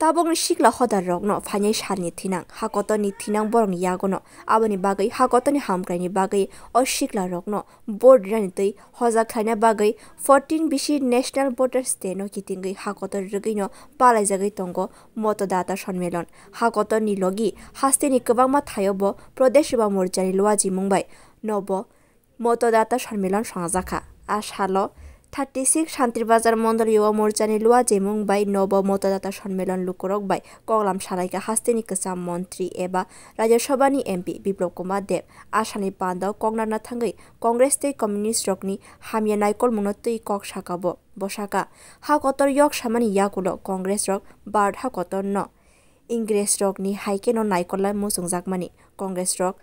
Tabong sikla hodar rokno phanyai sharni thinang hakoto ni thinang borong yagono abani bagai hakoto ni hamkraini bagai o sikla rokno board rani tei hoja khaina bagai 14 bisi national voters day no kitingai hakoto rugino palai jagai tongo motodata sonnmelon hakoto ni logi hasteni kwbangma thayobo pradesh ba morjani luaji mungbai nobo motodata sonnmelon sangjakha ashalo 36 Shantirbazar Mondol Yuwa Morjani Lua Jemung by Nobo Motodata Sonnmelon Lukurok by Koglam Sharaika Hasteni Kasam Montri Eba Rajya Sabhani MP Biplop Kumar Deb Ashani Panda Kongnana Thangai Congress Te Communist Rokni Hamya Naikol Munotui Kok Shakabo Boshaka Hakotor Yok Shamani Yakulo Congress Rok Bard Hakotor No Ingres Rokni Haike no Naikola Musung Zakmani Congress Rok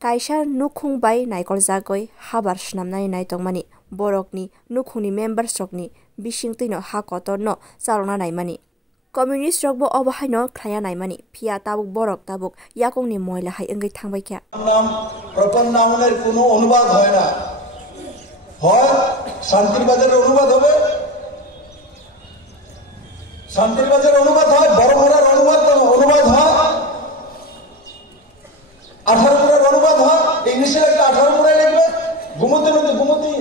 Kaisa Nukhung by Naikol Zagoi Habar Shnamnani Naitongmani Borokni Nukhuni members rokni bisingtino hakotor no chalona naimani communist rokbo obahai no khlaya naimani phia tabuk borok tabuk yakongni moila hai engai thangbai kya নাম প্রপন নামের কোনো অনুবাদ হয় না হয় শান্তিরবাজারের অনুবাদ হবে শান্তিরবাজারের অনুবাদ হয় বড়ঘরের অনুবাদ হয় 18 মুরের অনুবাদ হয় ইংলিশের একটা 18 মুরে লিখবে গোমতী নদী গোমতী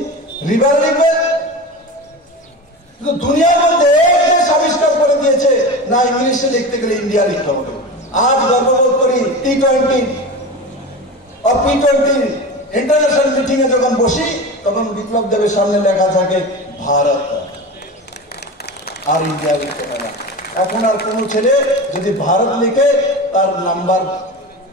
রিভার লিখবে কিন্তু দুনিয়ার মধ্যে এক দেশ আবিষ্কার করে দিয়েছে না ইংলিশে লিখতে গেলে ইন্ডিয়া লিখতে হবে আজ গর্ববোধ করি টি20 और P20 इंटरनेशनल मीटिंग এ যখন বসি তখন বিপ্লব দেবের সামনে লেখা থাকে ভারত আর ইন্ডিয়া লিখতে না এখন আর কোন ছেলে যদি ভারত লিখে তার নাম্বার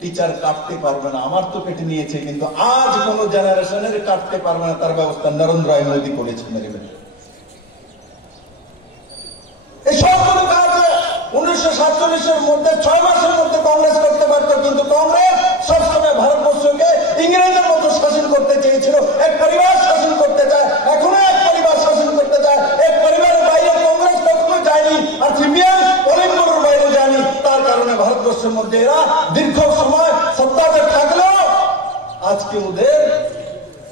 টিচার কাটতে পারবে না আমার তো কেটে নিয়েছে কিন্তু আজ কোন জেনারেশনের কাটতে পারবে না তার ব্যবস্থা নরেন্দ্র মোদি করেছে মেরে মেরে এই সবগুলো কাজ 1947 এর মধ্যে 6 মাসের মধ্যে কংগ্রেস করতে পারত কিন্তু কংগ্রেস সবসময় ভারতবর্ষকে ইংরেজের মতো শাসন করতে চেয়েছিল এক পরিবার শাসন করতে চায় এখনো এক পরিবার শাসন করতে চায় এক পরিবারের বাইরে কংগ্রেস কখনো যায়নি আর সিপিএম অনেক বড় বাইরে যায়নি তার কারণে ভারতবর্ষের মধ্যে এরা দীর্ঘ সময় সত্তাতে থাকলেও আজকে ওদের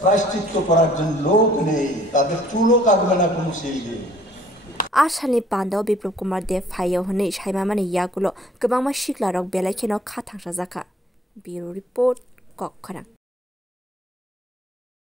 প্রায়শ্চিত্ত করার জন্য লোক নেই তাদের চুলও কাটবে না কোনো শিল্পী Ashani Panda Biplop Kumar Deb Phayo Hone Shaimamani Yakulo Kabangma Shikla Rok Belakeno Khathang Sajaka Bureau Report Kokkhorang